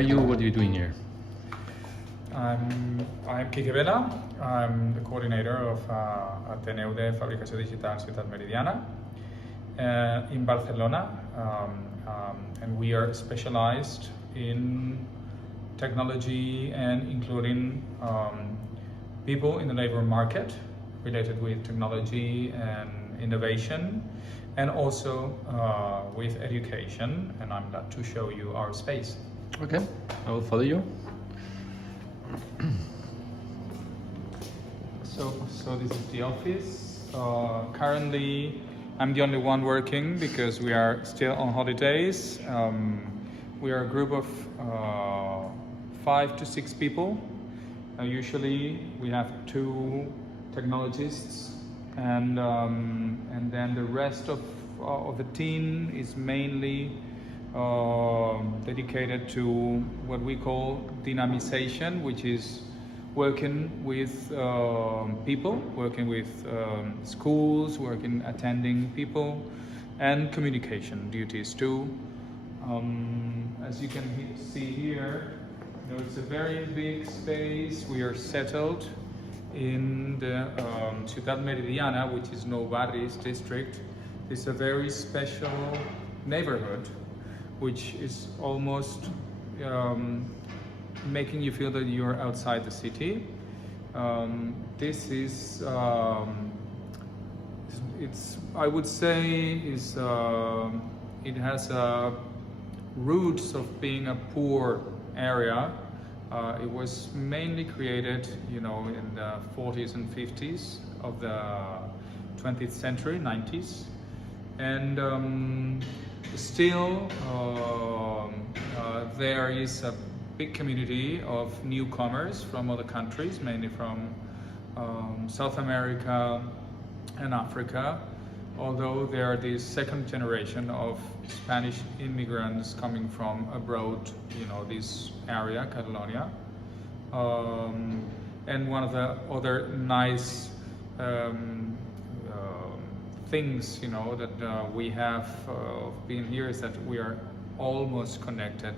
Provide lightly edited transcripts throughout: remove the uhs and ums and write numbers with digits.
are you? What are you doing here? I'm Clt. I'm the coordinator of Ateneu de Fabricacio Digital Ciutat Meridiana in Barcelona, and we are specialized in technology and including people in the labor market related with technology and innovation, and also with education, and I'm glad to show you our space. Okay, I will follow you. So this is the office. Currently, I'm the only one working because we are still on holidays. We are a group of 5 to 6 people. Usually, we have 2 technologists, and then the rest of the team is mainly dedicated to what we call dynamization, which is working with people, working with schools, attending people, and communication duties too. As you can see here, it's a very big space. We are settled in the Ciutat Meridiana, which is No Barris district. It's a very special neighborhood, which is almost making you feel that you're outside the city. This is, I would say, it has roots of being a poor area. It was mainly created, in the 40s and 50s of the 20th century, 90s, and still there is a big community of newcomers from other countries, mainly from South America and Africa, although there are this second generation of Spanish immigrants coming from abroad, this area, Catalonia. And one of the other nice things, that we have been here is that we are almost connected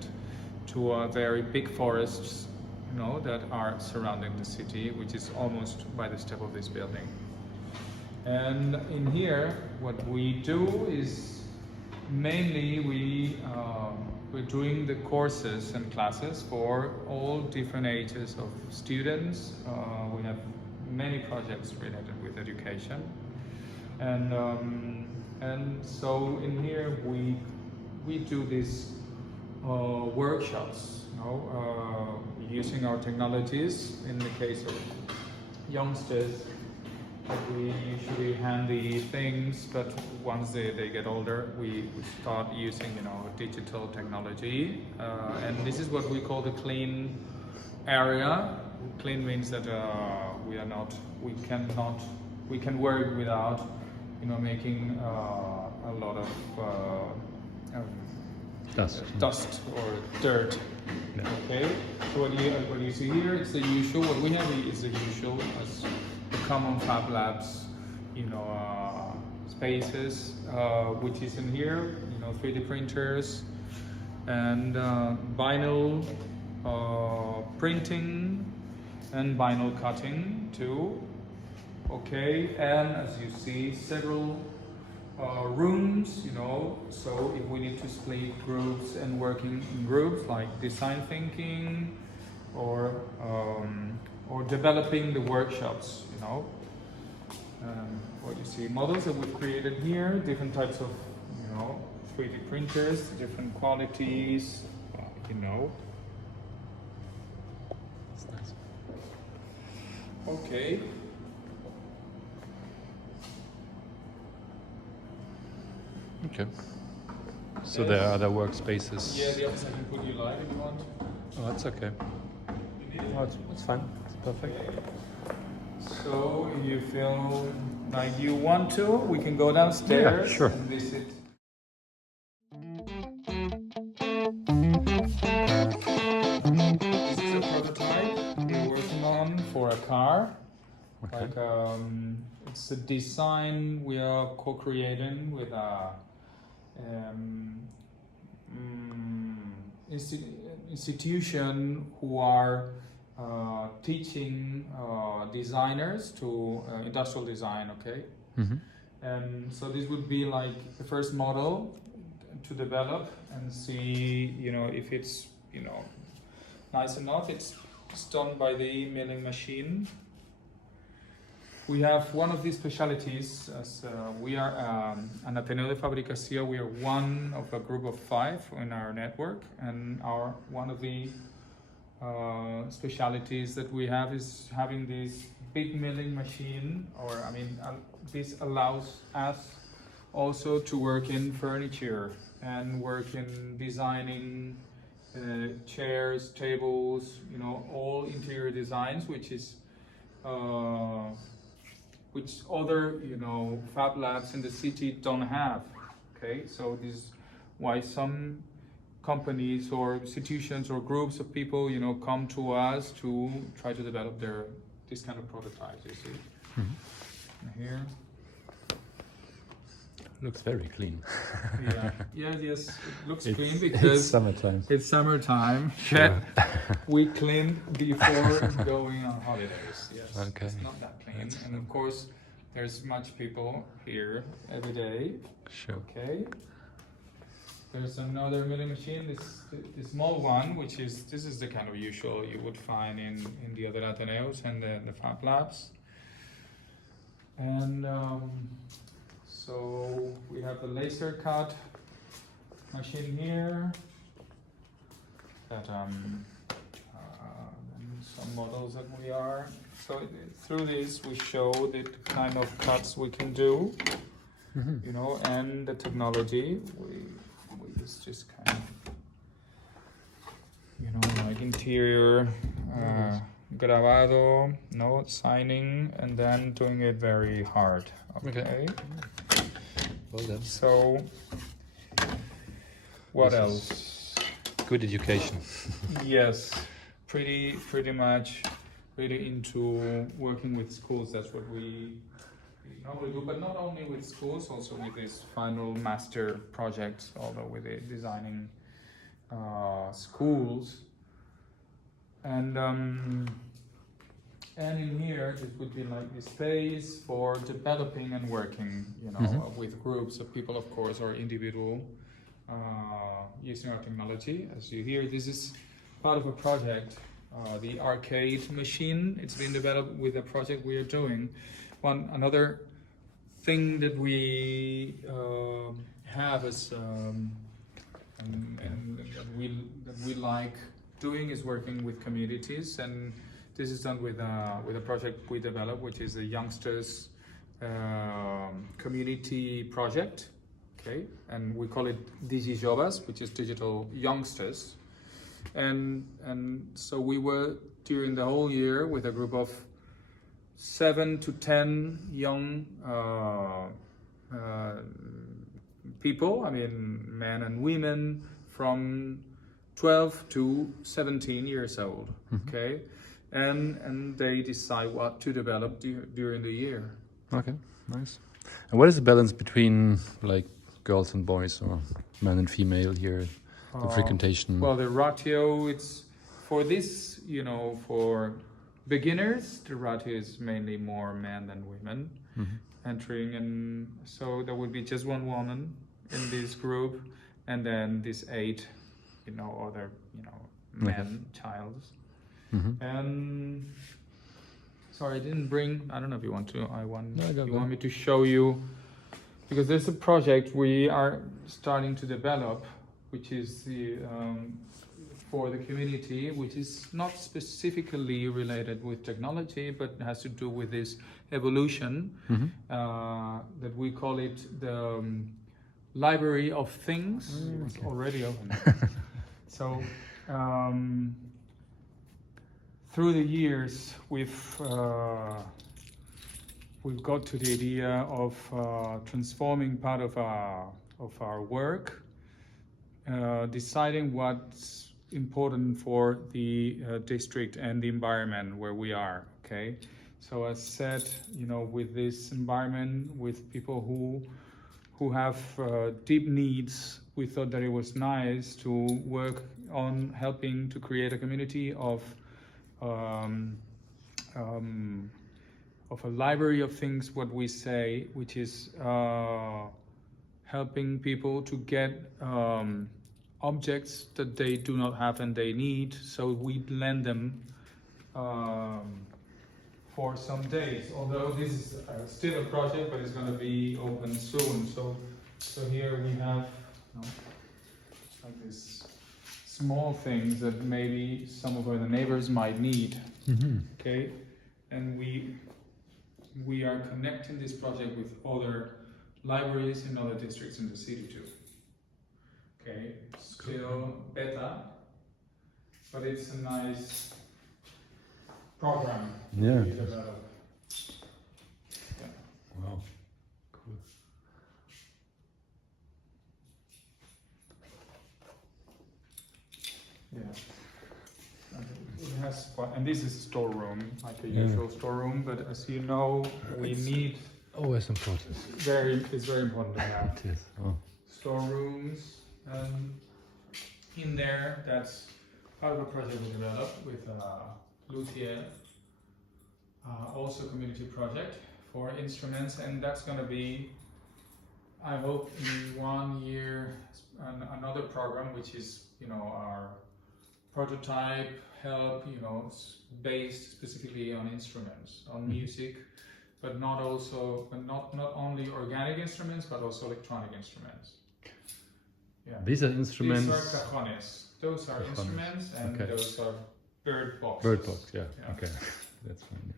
to very big forests, that are surrounding the city, which is almost by the step of this building. And in here, what we do is mainly we're doing the courses and classes for all different ages of students. We have many projects related with education, and so in here we do these workshops, using our technologies. In the case of youngsters, we usually handy things, but once they get older, we start using digital technology, and this is what we call the clean area. Clean means that we can work without making a lot of dust or dirt. Yeah. Okay, so what you see here, it's the usual. What we have is the usual as the common Fab Labs, spaces, which is in here. 3D printers and vinyl printing and vinyl cutting too. Okay, and as you see, several rooms, so if we need to split groups and working in groups like design thinking or developing the workshops, what you see, models that we've created here, different types of 3D printers, different qualities, That's nice. Okay. Okay. So there are other workspaces. Yeah, the office I can put you live if you want. Oh, that's okay. Oh, it's fine. It's perfect. So if you feel like you want to, we can go downstairs Yeah, sure. and visit. This is a prototype we're working on for a car. Okay. It's a design we are co-creating with a institution who are teaching designers to industrial design, okay? Mm-hmm. And so this would be like the first model to develop and see, if it's, nice enough. It's done by the milling machine. We have one of these specialities, as we are an Ateneu de Fabricacio. We are one of a group of 5 in our network, and one of the specialities that we have is having this big milling machine, this allows us also to work in furniture and work in designing chairs, tables, all interior designs, which other, Fab Labs in the city don't have. Okay, so this is why some companies or institutions or groups of people, come to us to try to develop this kind of prototypes. You see, Mm-hmm. here. Looks very clean. Yes, it looks clean because it's summertime. It's summertime. Yeah. We cleaned before going on holidays. Yes, Okay. It's not that clean, and of course, there's much people here every day. Sure. Okay. There's another milling machine, this small one, this is the kind of usual you would find in the other Ateneus and the Fab Labs. And so we have the laser cut machine here. That and some models that we are. So through this we show the kind of cuts we can do, Mm-hmm. And the technology. We use just kind of, like interior grabado, signing, and then doing it very hard. Okay. Well done. So, what else? Good education. Yes, pretty much really into working with schools. That's what we normally do, but not only with schools, also with this final master project, although with it designing schools. And in here, this would be like the space for developing and working, with groups of people, of course, or individual, using our technology. As you hear, this is part of a project, the arcade machine. It's been developed with a project we are doing. Another thing that we have is and that we like doing is working with communities, and this is done with a project we developed, which is the youngsters community project. Okay, and we call it DigiJovas, which is digital youngsters, and so we were during the whole year with a group of 7 to 10 young people, men and women from 12 to 17 years old, okay? And they decide what to develop during the year. Okay, nice. And what is the balance between like girls and boys or men and female here, the frequentation? Well, the ratio, it's for this, for beginners, the ratio is mainly more men than women entering, and so there would be just one woman in this group, and then these 8, other, men, childs. And sorry, I didn't bring. I don't know if you want to. You want me to show you, because there's a project we are starting to develop, which is the for the community, which is not specifically related with technology, but has to do with this evolution, that we call it the Library of Things. It's already open. So through the years, we've got to the idea of transforming part of our work, deciding what's important for the district and the environment where we are. Okay, so as said, with this environment, with people who who have deep needs, we thought that it was nice to work on helping to create a community um, of a library of things, what we say, which is helping people to get objects that they do not have and they need, so we lend them for some days. Although this is still a project, but it's going to be open soon. So here we have like these small things that maybe some of the neighbors might need. Okay, and we are connecting this project with other libraries in other districts in the city too. Okay, still beta, but it's a nice program Yeah. we develop. Yeah. Wow. Cool. Yeah. It has, and this is a storeroom, like a usual storeroom, but as you know, we need Always important. it's very important to have It is. Oh. storerooms in there. That's part of a project we developed with Luthier, also community project for instruments, and that's going to be, I hope, in 1 year another program, which is our prototype help, based specifically on instruments, on music, but not only organic instruments, but also electronic instruments. Yeah. These are instruments. These are cajones. Those are instruments, and Okay. those are bird boxes. Bird box, yeah. Okay, that's fine.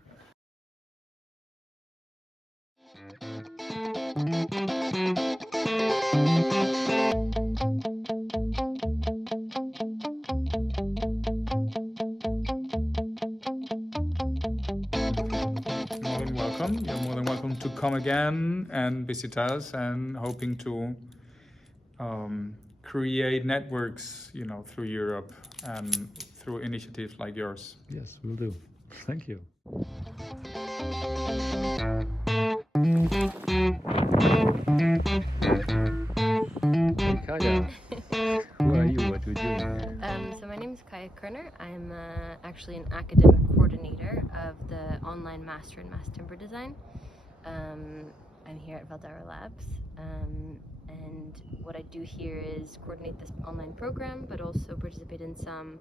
More than welcome. You're more than welcome to come again and visit us, and hoping to create networks, through Europe and through initiatives like yours. Yes, we'll do. Thank you. Hey Kaya, who are you? What are you doing? So my name is Kaya Kerner. I'm actually an academic coordinator of the online Master in Mass Timber Design. I'm here at Valldaura Labs, and what I do here is coordinate this online program, but also participate in some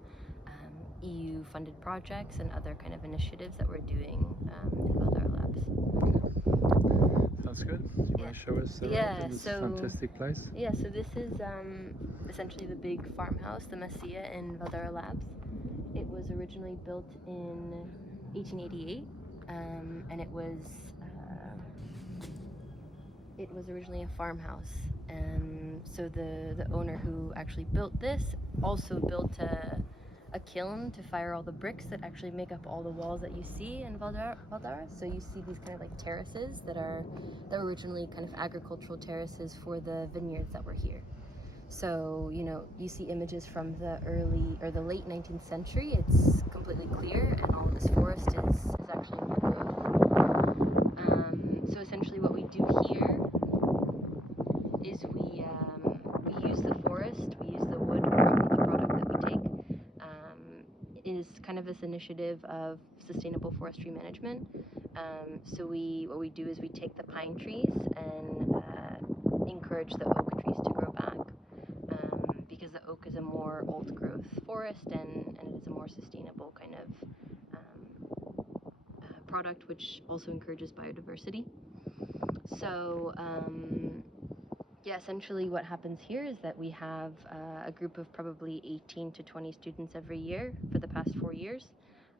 EU-funded projects and other kind of initiatives that we're doing in Valldaura Labs. Sounds good. You want to show us around this fantastic place? Yeah, so this is essentially the big farmhouse, the Masia in Valldaura Labs. It was originally built in 1888, and it was originally a farmhouse. So the owner who actually built this also built a kiln to fire all the bricks that actually make up all the walls that you see in Valldaura. So you see these kind of like terraces that were originally kind of agricultural terraces for the vineyards that were here. So you see images from the late 19th century. It's completely clear, and all of this forest is actually new growth. So essentially, what we do here is we use the forest, we use the wood from the product that we take. Is kind of this initiative of sustainable forestry management. So what we do is we take the pine trees and encourage the oak trees to grow back, because the oak is a more old growth forest, and it is a more sustainable kind of product, which also encourages biodiversity. So essentially what happens here is that we have a group of probably 18 to 20 students every year for the past 4 years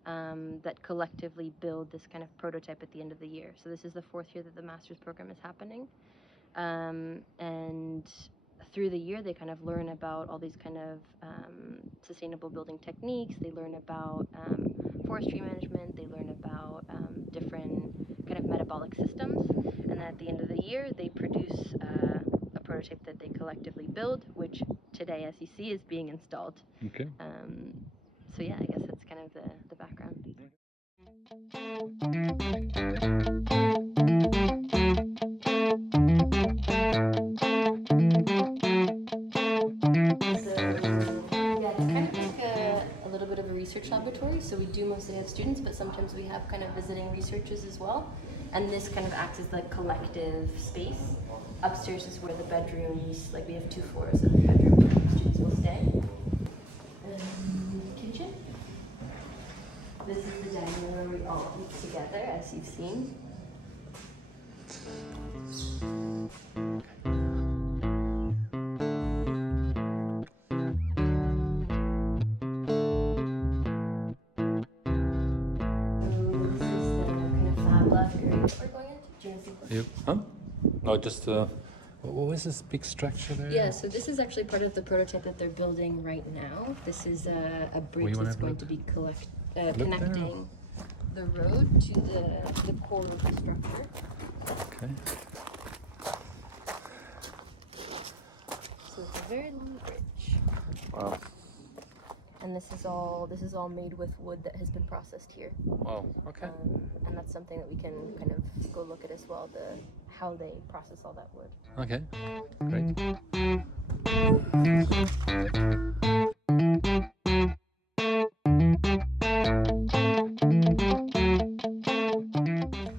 that collectively build this kind of prototype at the end of the year. So this is the 4th year that the master's program is happening. And through the year, they kind of learn about all these kind of sustainable building techniques. They learn about forestry management. They learn about different kind of metabolic systems. And then at the end of the year, they produce a prototype that they collectively build, which today, as you see, is being installed. Okay. So yeah, I guess that's kind of the background. we have kind of visiting researchers as well. And this kind of acts as the collective space. Upstairs is where the bedrooms, like we have 2 floors of bedrooms where students will stay. Kitchen. This is the dining room where we all eat together, as you've seen. Yep. Huh? No, just what was this big structure there? Yeah, so this is actually part of the prototype that they're building right now. This is a bridge that's going to be connecting the road to the core of the structure. Okay. So it's a very long bridge. Wow. And this is all made with wood that has been processed here. Wow. Okay. And that's something that we can kind of go look at as well, how they process all that wood. Okay. Great.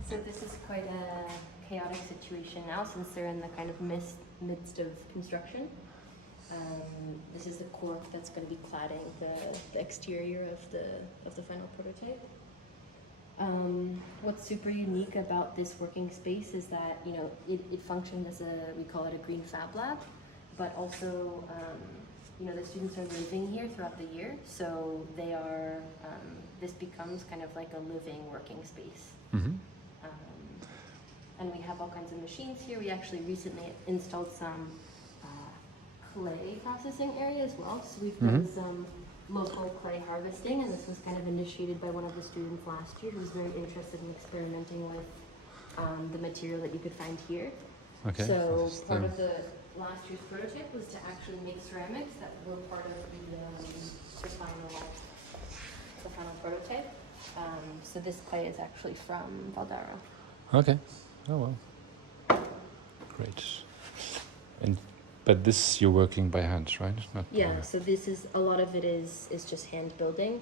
So this is quite a chaotic situation now, since they're in the kind of midst of construction. This is the cork that's going to be cladding the exterior of the final prototype. What's super unique about this working space is that, you know, it functions as we call it a green Fab Lab, but also, you know, the students are living here throughout the year, so they are, this becomes kind of like a living working space. Mm-hmm. And we have all kinds of machines here. We actually recently installed some clay processing area as well. So we've done some local clay harvesting, and this was kind of initiated by one of the students last year who was very interested in experimenting with the material that you could find here. Okay. So part of the last year's prototype was to actually make ceramics that were part of the final prototype. So this clay is actually from Valldaura. Okay. Oh well. Great. But this you're working by hand, right? Not Yeah, so this is, a lot of it is just hand building.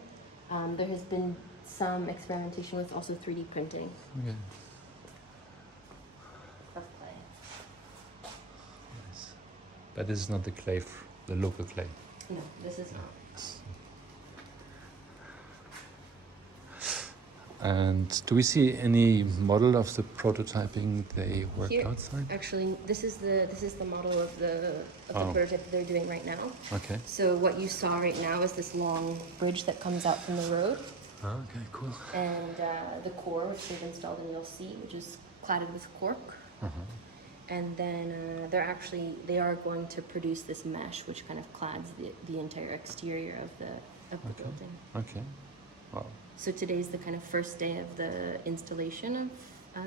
There has been some experimentation with also 3D printing Okay. of clay. Nice. But this is not the clay, the local clay. No, this is not. And do we see any model of the prototyping they worked Here, outside? actually, this is the model of the prototype that they're doing right now. Okay. So what you saw right now is this long bridge that comes out from the road, Okay, cool. and the core, which they've installed, and you'll see, which is cladded with cork. And then they are going to produce this mesh, which kind of clads the entire exterior of the building. Okay. Wow. So today's the kind of first day of the installation of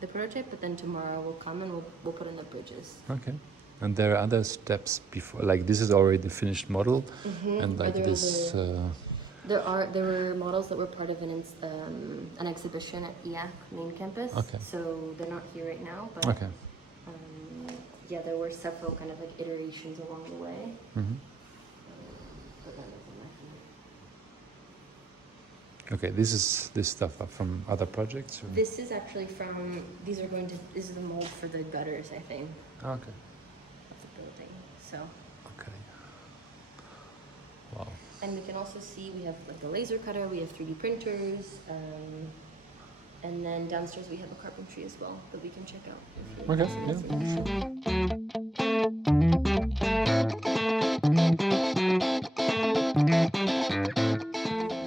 the prototype, but then tomorrow we'll come and we'll put in the bridges. Okay. And there are other steps before, like this is already the finished model, and like this. There were models that were part of an exhibition at IAC main campus. Okay. So they're not here right now, but Okay. Yeah, there were several kind of like iterations along the way. Mm-hmm. But that wasn't my favorite. Okay, this stuff are from other projects? Or? This is actually from, this is the mold for the gutters, I think, Okay. of the building, so. Okay. Wow. And we can also see we have like a laser cutter, we have 3D printers, and then downstairs we have a carpentry as well that we can check out. If you're Okay, interested in information.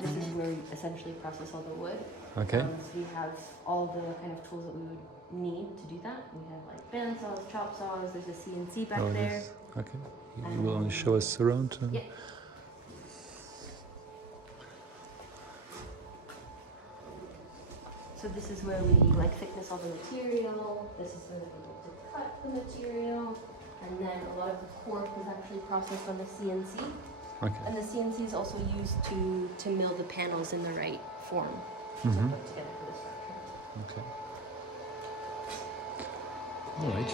This is where we essentially process all the wood. Okay. So we have all the kind of tools that we would need to do that. We have like bandsaws, chop saws, there's a CNC back there. Yes. Okay. You will only show us around? Yeah. So this is where we like thickness all the material. This is where we're able to cut the material. And then a lot of the cork was actually processed on the CNC. Okay. And the CNC is also used to mill the panels in the right form to Mhm. put together for the structure. Okay. All right.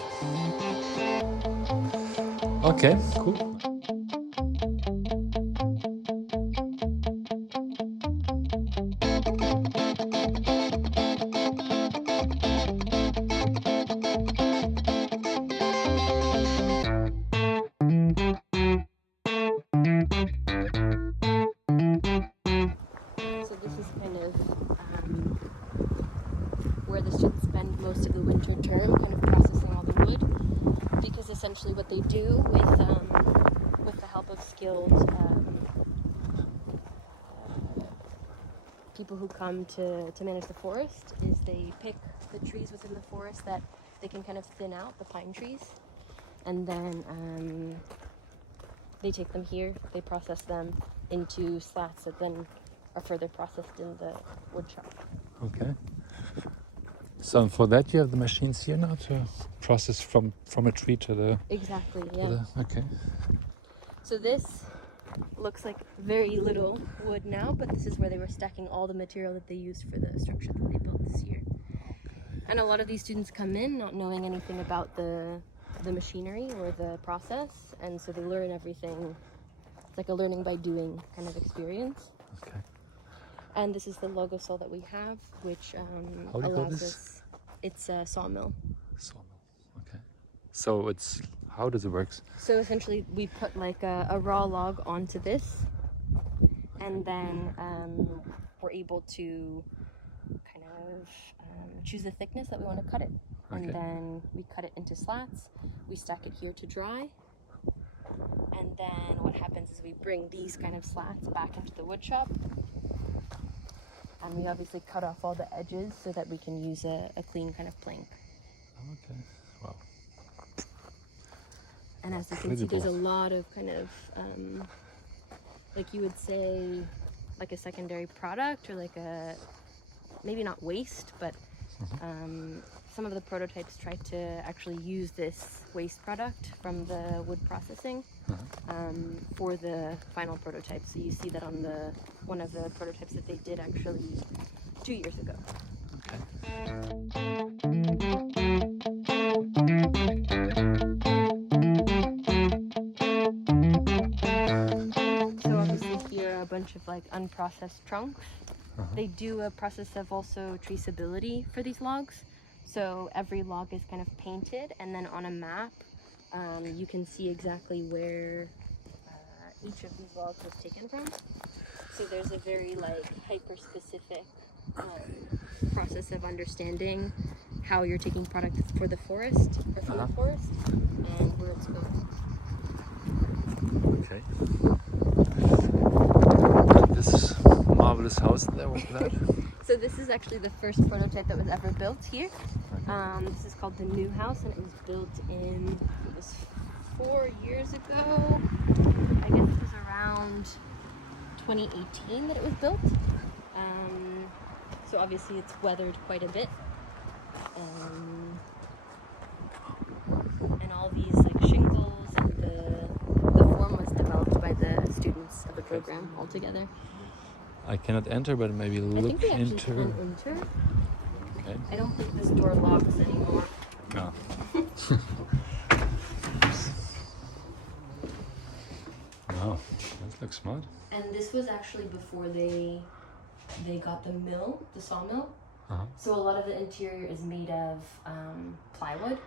Okay, cool. most of the winter term, kind of processing all the wood, because essentially what they do with the help of skilled people who come to manage the forest is they pick the trees within the forest that they can kind of thin out, the pine trees, and then they take them here, they process them into slats that then are further processed in the wood shop. Okay. So for that you have the machines here now to process from a tree to the... Exactly, yeah. Okay. So this looks like very little wood now, but this is where they were stacking all the material that they used for the structure that they built this year. And a lot of these students come in not knowing anything about the machinery or the process, and so they learn everything. It's like a learning by doing kind of experience. Okay. And this is the logo saw that we have, which How do you call allows this? us. It's a sawmill. Sawmill. Okay. So it's... How does it work? So essentially, we put like a raw log onto this, and then we're able to kind of choose the thickness that we want to cut it. And then we cut it into slats, we stack it here to dry, and then what happens is we bring these kind of slats back into the wood shop, and we obviously cut off all the edges so that we can use a clean kind of plank. Okay. Wow. And as you can see, there's a lot of kind of, like you would say, like a secondary product, or like a, maybe not waste, but some of the prototypes try to actually use this waste product from the wood processing for the final prototype. So you see that on one of the prototypes that they did actually 2 years ago. So obviously here are a bunch of like unprocessed trunks. They do a process of also traceability for these logs. So every log is kind of painted, and then on a map you can see exactly where each of these logs was taken from. So there's a very like hyper-specific process of understanding how you're taking product for the forest, or from the forest, and where it's going. Okay. This marvelous house there, what's that? So this is actually the first prototype that was ever built here. This is called the New House, and it was built in, it was 4 years ago. I guess it was around 2018 that it was built. So obviously it's weathered quite a bit. And all these like shingles and the form was developed by the students of the program altogether. I cannot enter, but maybe I look think we actually into... can enter. Okay. I don't think this door locks anymore. No. Wow, that looks smart. And this was actually before they got the mill, the sawmill. So a lot of the interior is made of plywood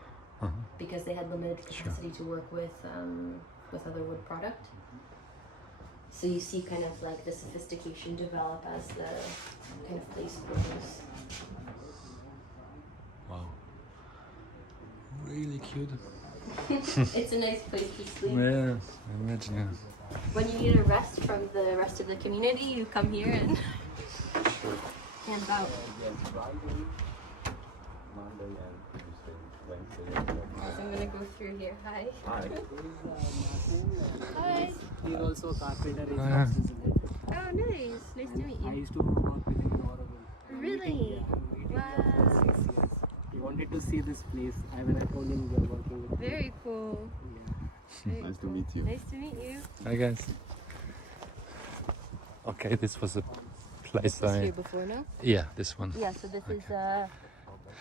because they had limited capacity to work with other wood product. So you see kind of like the sophistication develop as the kind of place grows. Wow. Really cute. It's a nice place to sleep. Yeah, I imagine, yeah. When you need a rest from the rest of the community, you come here and camp out. So I'm gonna go through here. Hi. Hi. Hi. He's also a carpenter. Oh, nice. Nice to meet I you. used to work with him in Oregon. Really? Wow. 6 years. He wanted to see this place. When I told him we are working with him. Very cool. Yeah. Nice to meet you. Nice to meet you. Hi guys. Okay, this was a place This was here before, no? Yeah, this one. Yeah, so this is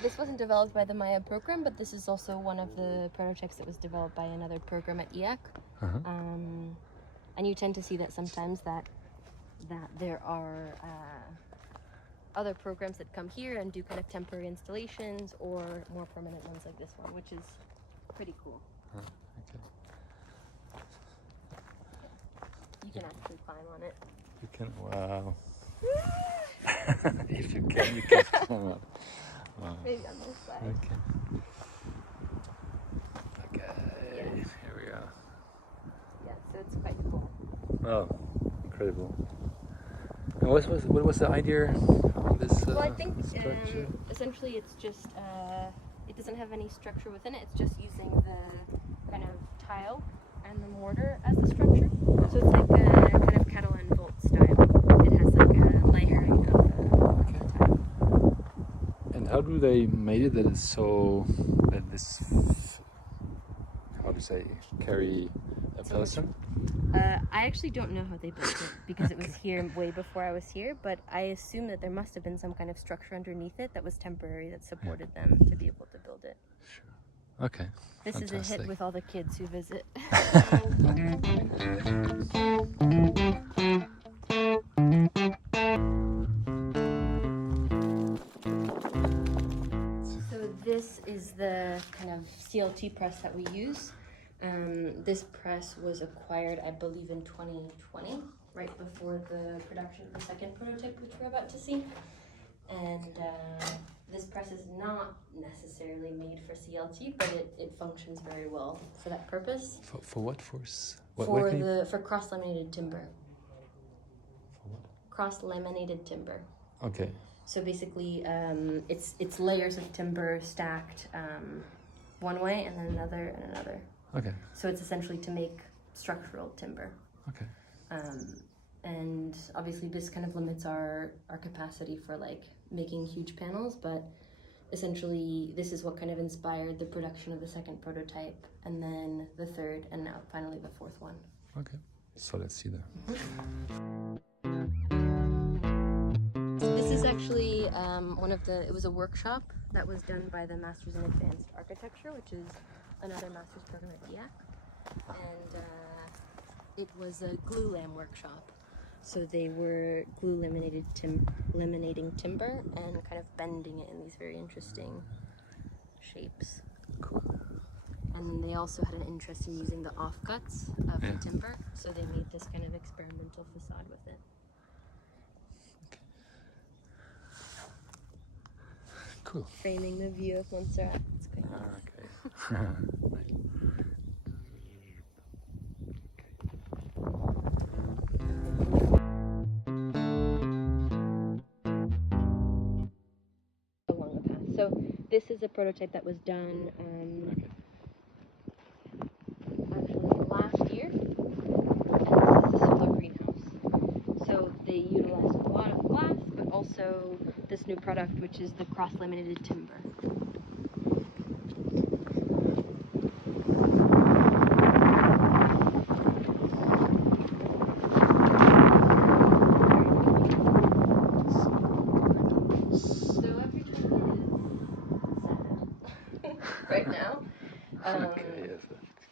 this wasn't developed by the Maya program, but this is also one of the prototypes that was developed by another program at IAC. And you tend to see that sometimes that there are other programs that come here and do kind of temporary installations or more permanent ones like this one, which is pretty cool. Okay. You can actually climb on it. You can, wow. If you can climb up. Wow. Maybe on this side. Okay. Okay. Yeah. Here we are. Yeah, so it's quite cool. Oh, incredible. And what was the idea on this Well, I think structure? essentially it's just it doesn't have any structure within it. It's just using the kind of tile and the mortar as the structure. So it's like a kind of kettle and bolt style. It has like a layering of the tile. And how do they made it that it's so that this how to say carry a person? I actually don't know how they built it because it was here way before I was here, but I assume that there must have been some kind of structure underneath it that was temporary that supported them to be able to build it. Sure. Okay. This is a hit with all the kids who visit. So this is the kind of Clt press that we use. This press was acquired, I believe, in 2020, right before the production of the second prototype, which we're about to see. And this press is not necessarily made for CLT, but it functions very well for that purpose. For what force? For cross-laminated timber. For what? Cross-laminated timber. Okay. So basically, it's layers of timber stacked one way and then another and another. Okay. So it's essentially to make structural timber. Okay. And obviously this kind of limits our capacity for like making huge panels, but essentially this is what kind of inspired the production of the second prototype, and then the third, and now finally the fourth one. Okay. So let's see that. This is actually it was a workshop that was done by the Masters in Advanced Architecture, which is another master's program at DIAC. And it was a glue lam workshop. So they were glue laminating timber and kind of bending it in these very interesting shapes. Cool. And they also had an interest in using the offcuts of the timber, so they made this kind of experimental facade with it. Cool. Framing the view of Montserrat. It's quite nice. Okay. Along the path. So this is a prototype that was done actually last year, and this is a solar greenhouse. So they utilized a lot of glass, but also this new product, which is the cross-laminated timber. Right now.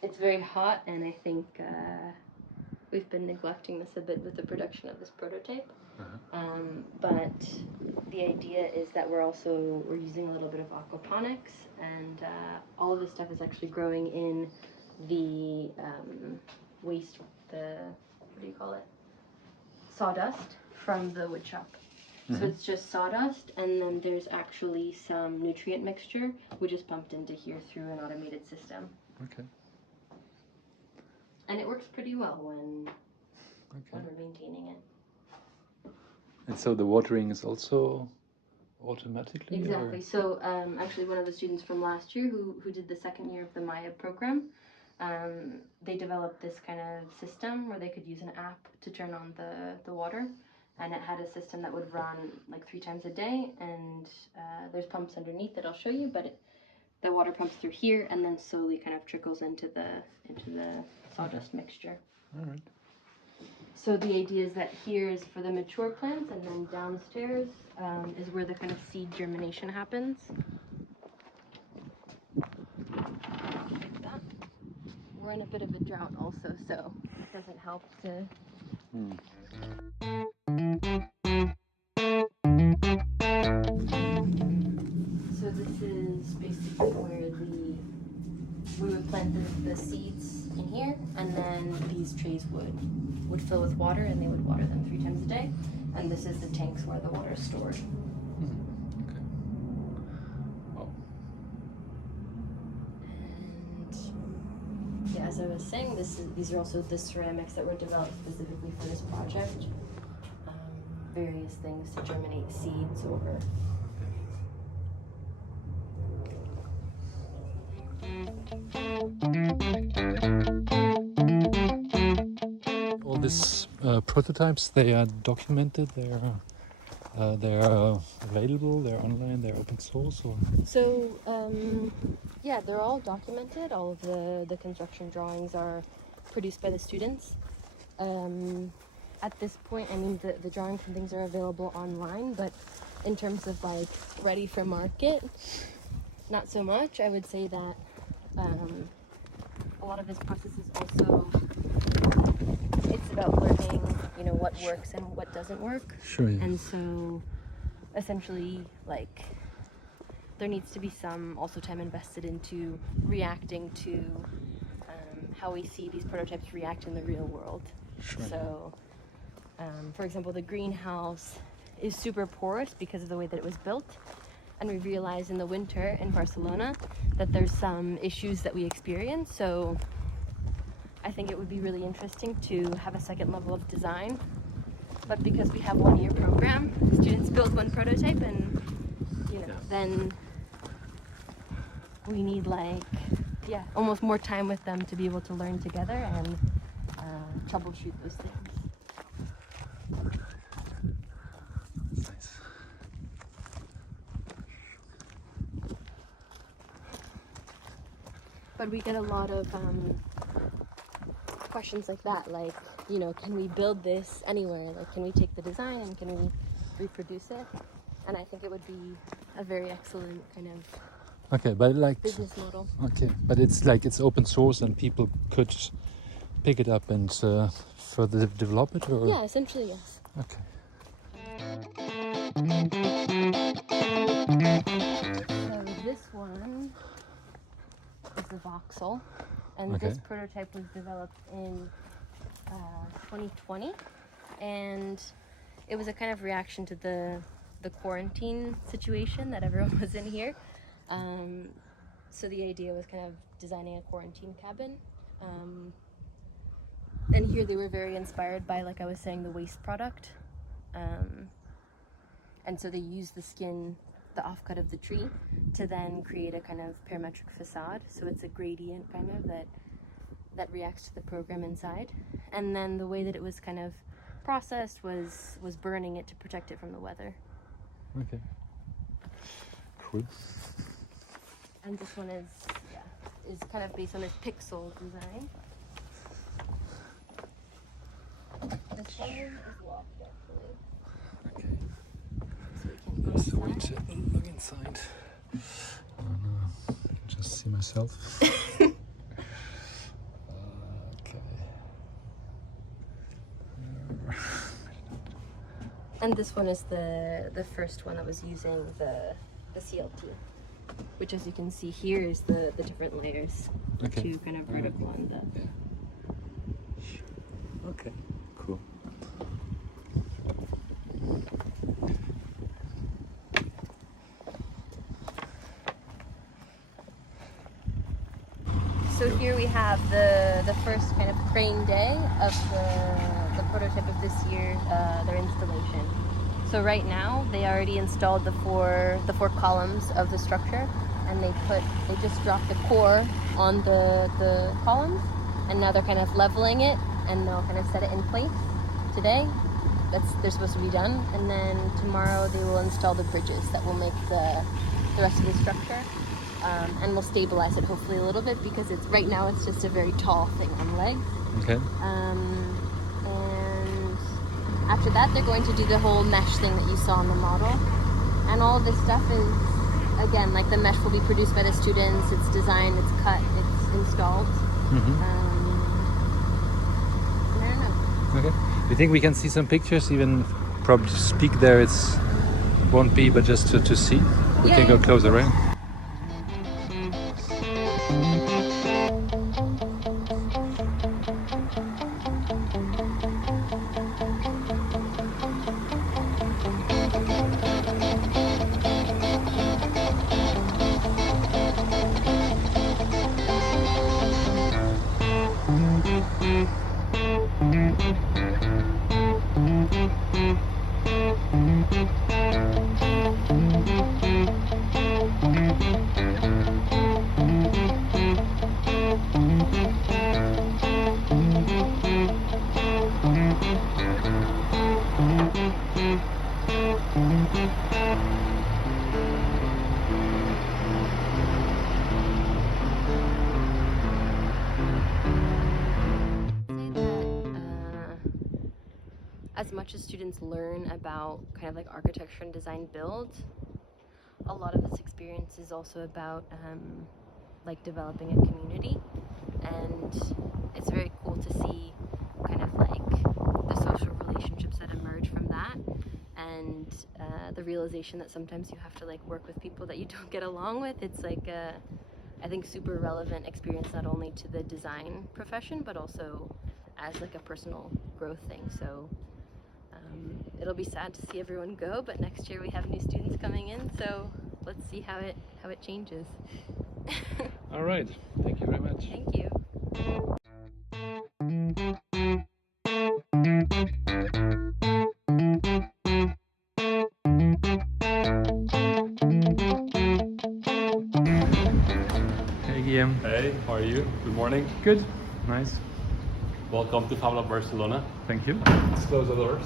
It's very hot, and I think we've been neglecting this a bit with the production of this prototype. But the idea is that we're using a little bit of aquaponics, and all of this stuff is actually growing in the waste, what do you call it? Sawdust from the wood shop. So it's just sawdust, and then there's actually some nutrient mixture, which is pumped into here through an automated system. Okay. And it works pretty well when we're maintaining it. And so the watering is also automatically? Exactly. Or? So actually one of the students from last year who did the second year of the Maya program, they developed this kind of system where they could use an app to turn on the water. And it had a system that would run like 3 times a day, and there's pumps underneath that I'll show you, but the water pumps through here and then slowly kind of trickles into the sawdust mixture. All right. So the idea is that here is for the mature plants, and then downstairs is where the kind of seed germination happens. Like that. We're in a bit of a drought also, so it doesn't help to... So this is basically where we would plant the seeds in here, and then these trays would fill with water, and they would water them 3 times a day. And this is the tanks where the water is stored. Okay. as I was saying, these are also the ceramics that were developed specifically for this project. Various things to germinate seeds or. All these prototypes, they are documented, they are available, they're online, they're open source, or? So, yeah, they're all documented. All of the construction drawings are produced by the students. At this point, I mean, the drawings and things are available online, but in terms of like ready for market, not so much. I would say that a lot of this process is also, it's about learning, you know, what works and what doesn't work. Sure, yeah. And so, essentially, like, there needs to be some also time invested into reacting to how we see these prototypes react in the real world. Sure. So, for example, the greenhouse is super porous because of the way that it was built. And we realized in the winter in Barcelona that there's some issues that we experience. So I think it would be really interesting to have a second level of design. But because we have 1 year program, students build one prototype and, you know, then we need almost more time with them to be able to learn together and troubleshoot those things. That's nice. But we get a lot of questions like that, like, you know, can we build this anywhere? Like, can we take the design and can we reproduce it? And I think it would be a very excellent kind of Okay, but like business model. okay, but it's like it's open source and people could pick it up and further develop it, or? Yeah, essentially, yes. Okay. So this one is the voxel, and Okay. this prototype was developed in 2020, and it was a kind of reaction to the quarantine situation that everyone was in here. So the idea was kind of designing a quarantine cabin. And here they were very inspired by, like I was saying, the waste product. And so they used the skin, the offcut of the tree, to then create a kind of parametric facade. So it's a gradient kind of that reacts to the program inside. And then the way that it was kind of processed was burning it to protect it from the weather. Okay. Cool. And this one is kind of based on this pixel design. This one is locked, actually. Okay. So we can There's a way close to look inside. Oh no, I can just see myself. Okay. And this one is the first one that was using the Clt, which, as you can see here, is the different layers. Okay. Two kind of vertical and the. Okay. Cool. So here we have the first kind of crane day of the prototype of this year, their installation. So right now they already installed the four columns of the structure, and they just dropped the core on the columns, and now they're kind of leveling it, and they'll kind of set it in place today. They're supposed to be done, and then tomorrow they will install the bridges that will make the rest of the structure. And we'll stabilize it hopefully a little bit, because right now it's just a very tall thing on legs. Okay. And after that they're going to do the whole mesh thing that you saw on the model. And all of this stuff is, again, like the mesh will be produced by the students, it's designed, it's cut, it's installed. Mm-hmm. I don't know. Okay. You think we can see some pictures, even probably to speak there won't be, but just to see? We Yeah, can go yeah. closer, right? much as students learn about kind of like architecture and design build, a lot of this experience is also about like developing a community, and it's very cool to see kind of like the social relationships that emerge from that, and the realization that sometimes you have to like work with people that you don't get along with. It's like I think super relevant experience, not only to the design profession but also as like a personal growth thing. So it'll be sad to see everyone go, but next year we have new students coming in, so let's see how it changes. All right. Thank you very much. Thank you. Hey, Guillaume. Hey, how are you? Good morning. Good. Nice. Welcome to Fab Lab Barcelona. Thank you. Let's close the doors.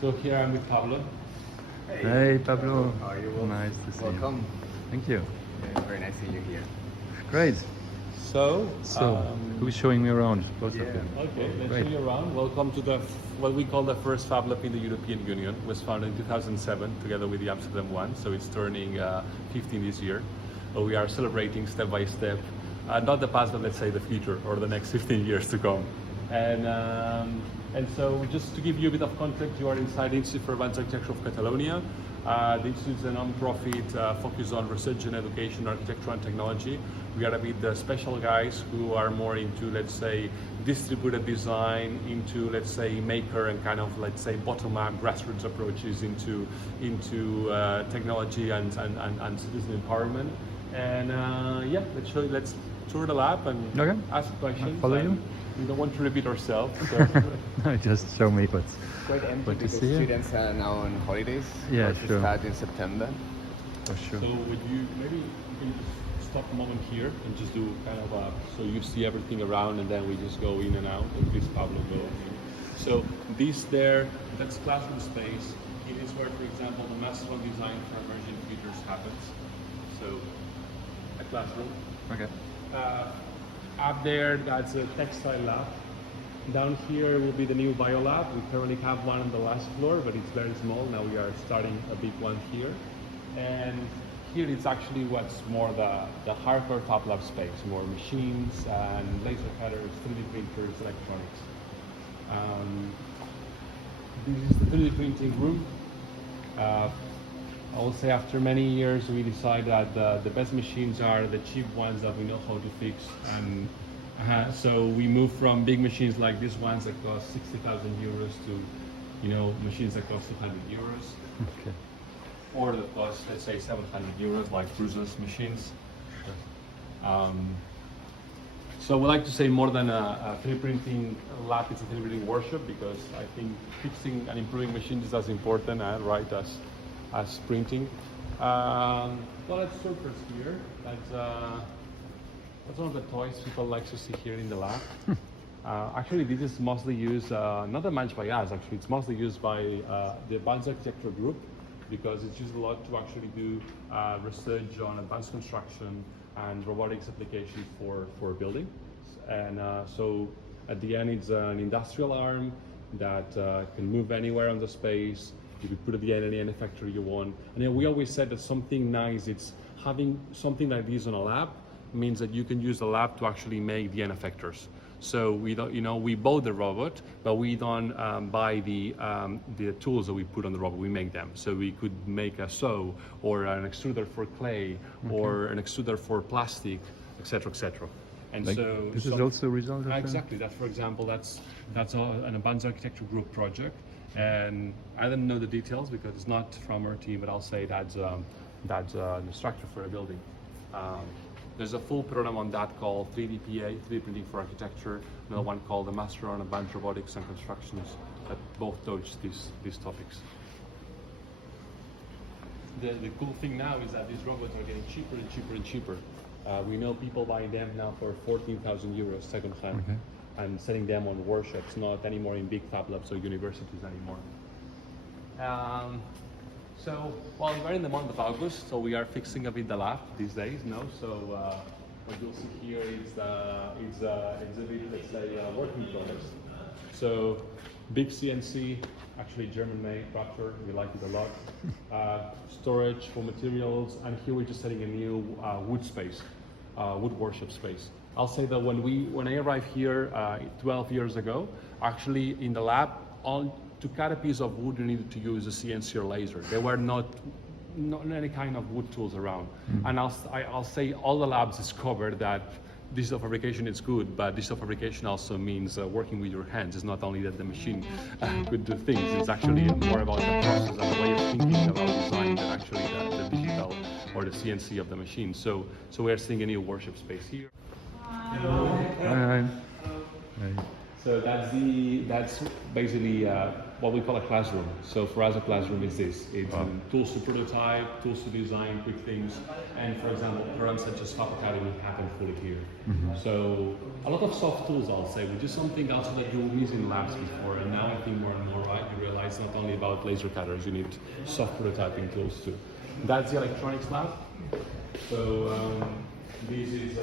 So here I'm with Pablo. Hey, Pablo. How are you? Nice to see Welcome. you. Thank you. Yeah, very nice seeing you here. Great. So, Who's showing me around? Both of yeah. you. okay, let's Great. show you around. Welcome to the what we call the first Fab Lab in the European Union. It was founded in 2007 together with the Amsterdam one, so it's turning 15 this year. We are celebrating step by step, not the past, but let's say the future or the next 15 years to come. And so just to give you a bit of context, you are inside the Institute for Advanced Architecture of Catalonia. The Institute is a non-profit focused on research and education, architecture and technology. We are a bit the special guys who are more into, let's say, distributed design, into, let's say, maker and kind of, let's say, bottom-up grassroots approaches into technology and citizen empowerment. And yeah, let's tour the lab and Okay. ask questions. Follow you. And we don't want to repeat ourselves. So. No, just show me what's. Quite empty What to because see here? students are now on holidays. Yeah, Supposed to sure. start in September. For sure. So would you maybe you can just stop a moment here and just do kind of a, so you see everything around and then we just go in and out and please Pablo go. So this there, that's classroom space. It is where, for example, the master on design for emerging computers happens. So a classroom. Okay. Up there, that's a textile lab. Down here will be the new bio lab. We currently have one on the last floor, but it's very small. Now we are starting a big one here. And here it's actually what's more the hardcore Fab Lab space, more machines and laser cutters, 3D printers, electronics. This is the 3D printing room. I will say after many years we decided that the best machines are the cheap ones that we know how to fix, and so we moved from big machines like these ones that cost 60,000 euros to machines that cost 200 euros Okay. or that cost, let's say, 700 euros, like Bruce's machines. So we like to say more than a 3D printing lab, it's a 3D printing workshop, because I think fixing and improving machines is as important, right, as printing. Well, let's start first here. That's one of the toys people like to see here in the lab. Actually, this is mostly used, not that much by us, actually, it's mostly used by the Advanced Architecture group, because it's used a lot to actually do research on advanced construction and robotics applications for building. And so at the end, it's an industrial arm that can move anywhere on the space. You could put it in any factory you want. And then we always said that something nice, it's having something like this on a lab means that you can use the lab to actually make the end effectors. So we don't, we bought the robot, but we don't buy the tools that we put on the robot. We make them. So we could make a saw or an extruder for clay, or an extruder for plastic, etc., etc. And Like, so this is also a result of exactly. That, for example, that's an advanced architecture group project, and I don't know the details because it's not from our team, but I'll say that's the structure for a building. There's a full program on that called 3DPA, 3D Printing for Architecture, another one called the Master on Advanced Robotics and Constructions, that both touch these topics. The cool thing now is that these robots are getting cheaper and cheaper and cheaper. We know people buying them now for 14,000 euros second hand, and selling them on workshops, not anymore in big Fab Labs or universities anymore. So, well, we're in the month of August, so we are fixing a bit the lab these days, no? So what you'll see here is exhibit, let's say, work in progress. So big CNC, actually German-made Raptor, we like it a lot. Storage for materials, and here we're just setting a new wood space, wood workshop space. I'll say that when I arrived here 12 years ago, actually in the lab, to cut a piece of wood you needed to use a CNC or laser. There were not any kind of wood tools around. And I'll say all the labs discovered that digital fabrication is good, but digital fabrication also means working with your hands. It's not only that the machine could do things, it's actually more about the process and the way of thinking about design than actually the digital or the CNC of the machine. So we're seeing a new workshop space here. Hi. So that's basically what we call a classroom. So for us, a classroom is this. It's tools to prototype, tools to design quick things. And for example, programs such as Fab Academy happen fully here. So a lot of soft tools, I'll say, which is something also that you were using in labs before. And now I think more and more, right, you realize not only about laser cutters, you need soft prototyping tools too. That's the electronics lab. So this is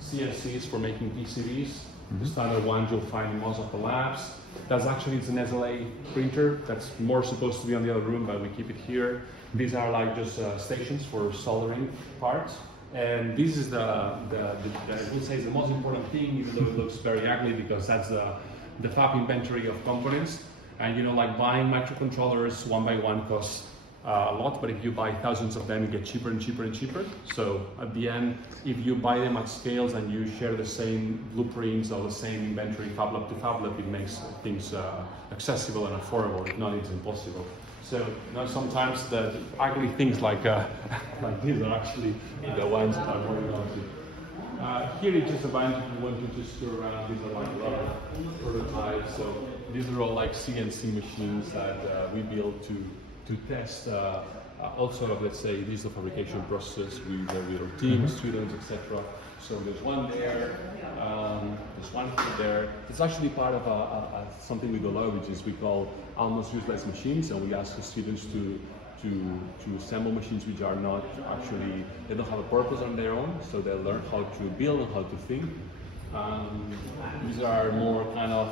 CNCs for making PCBs. The standard ones you'll find in most of the labs. That's actually it's an SLA printer that's more supposed to be on the other room, but we keep it here. These are like just stations for soldering parts. And this is I would say is the most important thing, even though it looks very ugly, because that's the Fab inventory of components. And you know, like buying microcontrollers one by one costs a lot, but if you buy thousands of them, you get cheaper and cheaper and cheaper. So at the end, if you buy them at scales and you share the same blueprints or the same inventory Fab Lab to Fab Lab, it makes things accessible and affordable. If not, it's impossible. So you know, sometimes the ugly things like these are actually the ones that I'm working on. Here it's just a bunch if you want to just go around. These are like a lot of prototypes. So these are all like CNC machines that we build to test all sort of, let's say, digital fabrication process with our team, students, etc. So there's one there, there's one there. It's actually part of something we do a lot, which is we call almost useless machines, and we ask the students to assemble machines which are not actually, they don't have a purpose on their own, so they learn how to build and how to think. These are more kind of,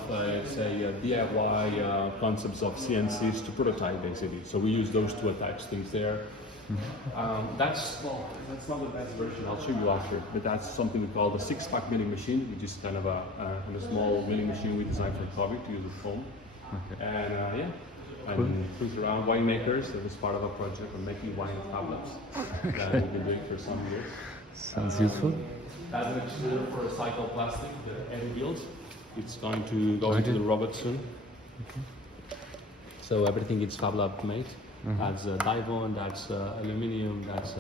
say, DIY concepts of CNCs to prototype, basically. So we use those to attach things there. That's not the best version. I'll show you after. But that's something we call the 6-pack milling machine, which is kind of a small milling machine we designed for COVID to use with foam. Okay. And and things around winemakers. That was part of a project on making wine in Fab Labs that we've been doing for some years. Sounds useful. That's an extruder for recycled plastic, the end build. It's going to go into the robot soon. Okay. So everything is Fab Lab made. That's die bond, that's aluminium, that's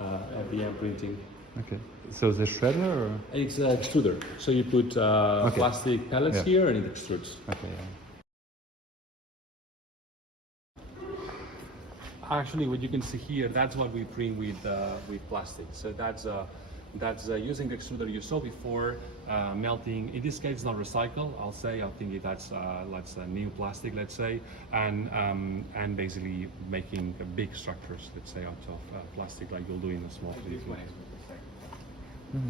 FDM printing. Okay. So the shredder or? It's an extruder. So you put plastic pellets here and it extrudes. Okay. Actually, what you can see here, that's what we print with plastic. So that's using the extruder you saw before, melting. In this case, it's not recycled. I'll say. I think that's a new plastic, let's say, and basically making big structures, let's say, out of plastic, like you'll do in a small 3D printer.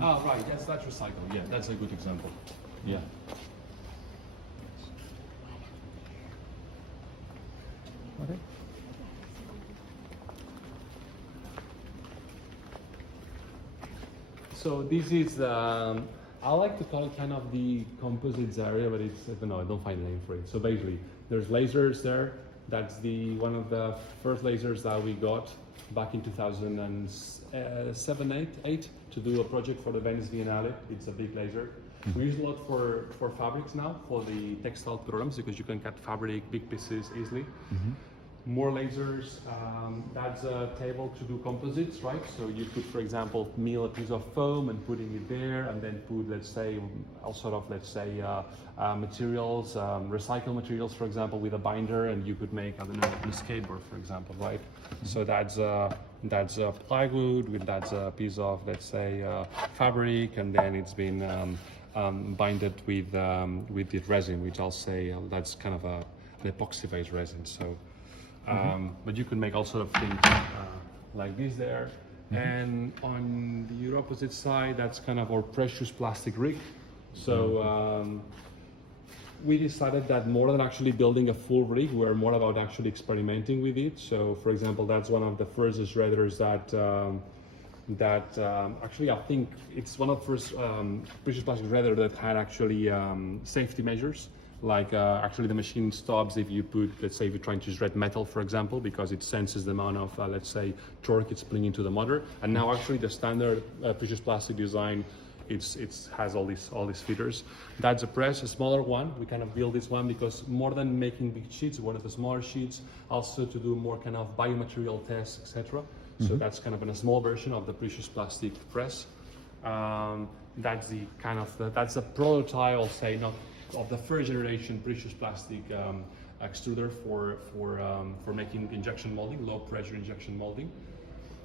Oh, right. Yes, that's recycled. Yeah, that's a good example. Yeah. Okay. So this is, I like to call it kind of the composites area, but it's, I don't find a name for it. So basically, there's lasers there. That's one of the first lasers that we got back in 2007, 8 to do a project for the Venice Biennale. It's a big laser. We use a lot for fabrics now, for the textile programs, because you can cut fabric, big pieces easily. More lasers, that's a table to do composites, right? So you could, for example, mill a piece of foam and putting it there, and then put, let's say, all sort of, let's say, materials, recycled materials, for example, with a binder, and you could make, I don't know, a skateboard, for example, right? So that's plywood, that's a piece of, let's say, fabric, and then it's been binded with the resin, which I'll say that's kind of an epoxy-based resin. So. But you can make all sort of things like this there. And on the opposite side, that's kind of our precious plastic rig. So we decided that more than actually building a full rig, we're more about actually experimenting with it. So for example, that's one of the first shredders that actually I think it's one of the first precious plastic shredder that had actually safety measures. Like actually the machine stops if you put, let's say if you're trying to shred metal, for example, because it senses the amount of, let's say, torque it's putting into the motor. And now actually the standard precious plastic design, it has all these features. That's a press, a smaller one. We kind of build this one because more than making big sheets, one of the smaller sheets, also to do more kind of biomaterial tests, etc. So that's kind of in a small version of the precious plastic press. That's the kind of that's the prototype, I'll say, not of the first generation precious plastic extruder for making injection molding, low pressure injection molding.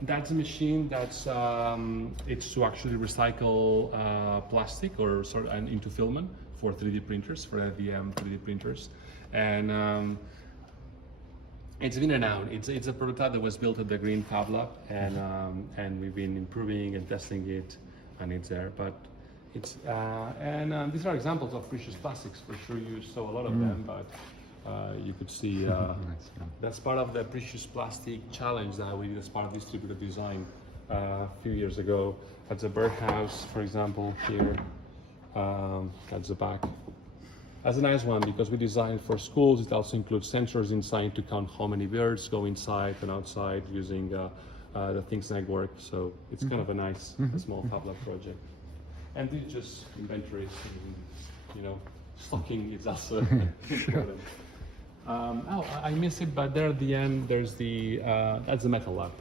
That's a machine that's it's to actually recycle plastic or and into filament for 3D printers, for FDM 3D printers, and it's been renowned. It's a prototype that was built at the Green Fab Lab, and we've been improving and testing it, and it's there. But it's these are examples of precious plastics. For sure, you saw a lot of them, but you could see that's part of the precious plastic challenge that we did as part of distributed design a few years ago. That's a birdhouse, for example, here. That's the back. That's a nice one because we designed for schools. It also includes sensors inside to count how many birds go inside and outside using the Things Network. So it's kind of a nice small Fab Lab project. And these just inventories, stocking is also important. I missed it, but there at the end, there's that's the metal lab.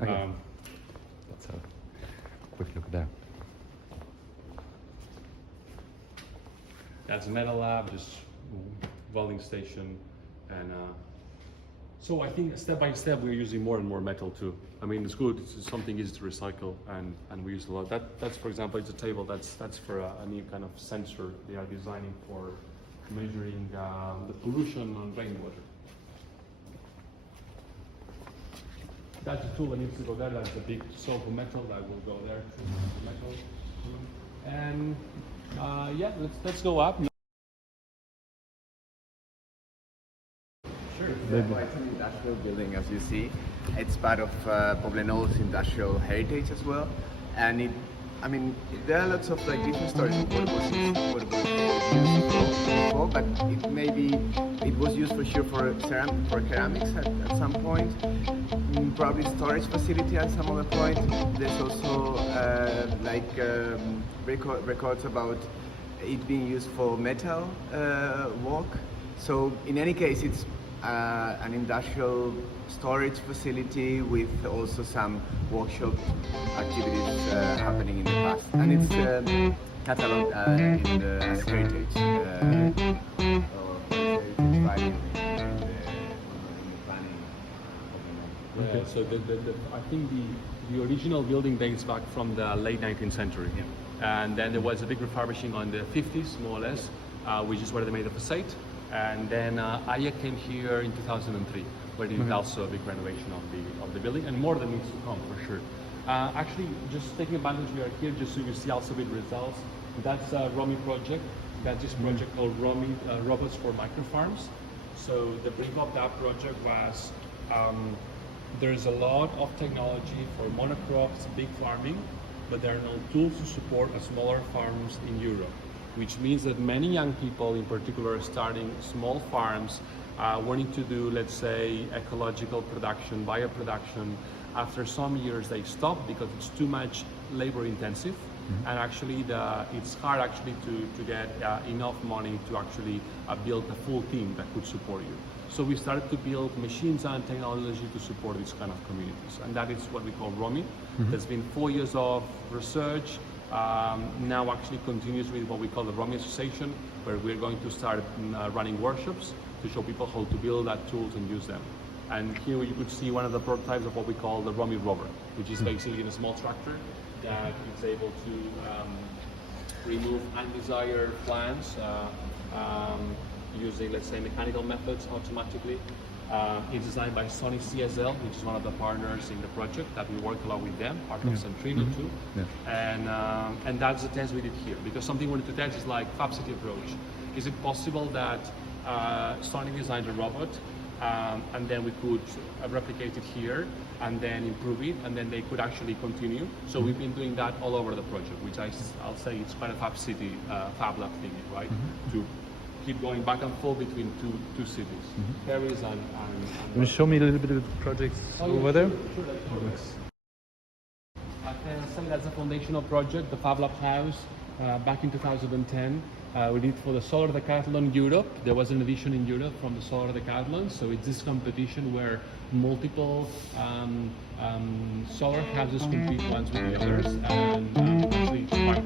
Okay. Let's have a quick look there. That's a metal lab, just welding station, and so I think step by step we're using more and more metal too. I mean, it's good. It's something easy to recycle, and we use a lot. That's for example, it's a table. That's for a new kind of sensor they are designing for measuring the pollution on rainwater. That's a tool that needs to go there. That's a big saw for metal that will go there. Metal, and yeah, let's go up. Sure. Well, it's an industrial building, as you see. It's part of Poblenou's industrial heritage as well, and there are lots of different stories of what it was used for, but it was used for sure for ceramics at some point, probably storage facility at some other point. There's also records about it being used for metal work. So in any case, it's an industrial storage facility with also some workshop activities happening in the past, and it's cataloged in the as heritage value in the planning. Yeah, so I think the original building dates back from the late 19th century, and then there was a big refurbishing on the 50s, more or less, which is where they made the facade. And then Aya came here in 2003, where they did also a big renovation of the building, and more than needs to come for sure. Actually, just taking advantage we are here, just so you see also with results. That's a Roaming project. That's this project called Roaming Robots for Microfarms. So the brief of that project was there's a lot of technology for monocrops, big farming, but there are no tools to support smaller farms in Europe, which means that many young people in particular are starting small farms, wanting to do, let's say, ecological production, bioproduction. After some years they stop because it's too much labor intensive, and actually it's hard actually to get enough money to actually build a full team that could support you. So we started to build machines and technology to support these kind of communities, and that is what we call Roaming. There's been 4 years of research. Now actually continues with what we call the Roaming Association, where we're going to start running workshops to show people how to build that tools and use them. And here you could see one of the prototypes of what we call the Roaming Rover, which is basically a small tractor that is able to remove undesired plants using, let's say, mechanical methods automatically. It's designed by Sony CSL, which is one of the partners in the project that we work a lot with them, part of Centrino too. And that's the test we did here, because something we wanted to test is like Fab City approach. Is it possible that Sony designed a robot and then we could replicate it here and then improve it, and then they could actually continue. So we've been doing that all over the project, which I'll say it's quite a Fab City, Fab Lab thing, right? To keep going back and forth between two cities, Paris and Can you show me a little bit of the projects over there? I can say that's a foundational project, the Fab Lab house, back in 2010. We did for the Solar Decathlon Europe. There was an edition in Europe from the Solar Decathlon. So it's this competition where multiple solar houses compete ones with the others. And actually it's quite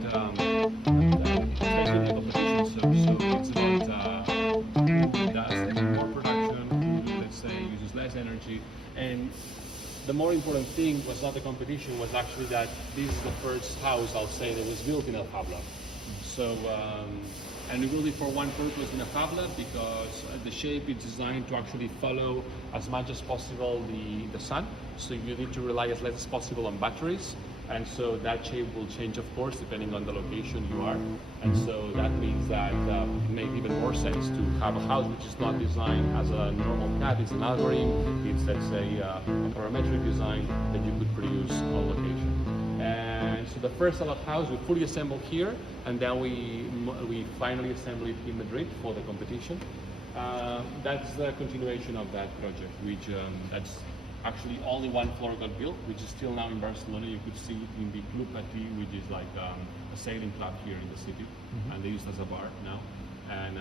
it's basically a competition. So it's about who does more production, who, let's say, uses less energy. And the more important thing was not the competition, was actually that this is the first house, I'll say, that was built in a Fab Lab. So, and we built it for one purpose in a Fab Lab, because the shape is designed to actually follow as much as possible the sun. So you need to rely as less as possible on batteries. And so that shape will change, of course, depending on the location you are. And so that means that it makes even more sense to have a house which is not designed as a normal CAD. It's an algorithm. It's, let's say, a parametric design that you could produce on location. And so the first Fab Lab house we fully assembled here, and then we finally assembled it in Madrid for the competition. That's the continuation of that project, which that's actually only one floor got built, which is still now in Barcelona. You could see it in the Clt Press, which is like a sailing club here in the city, and they use it as a bar now. And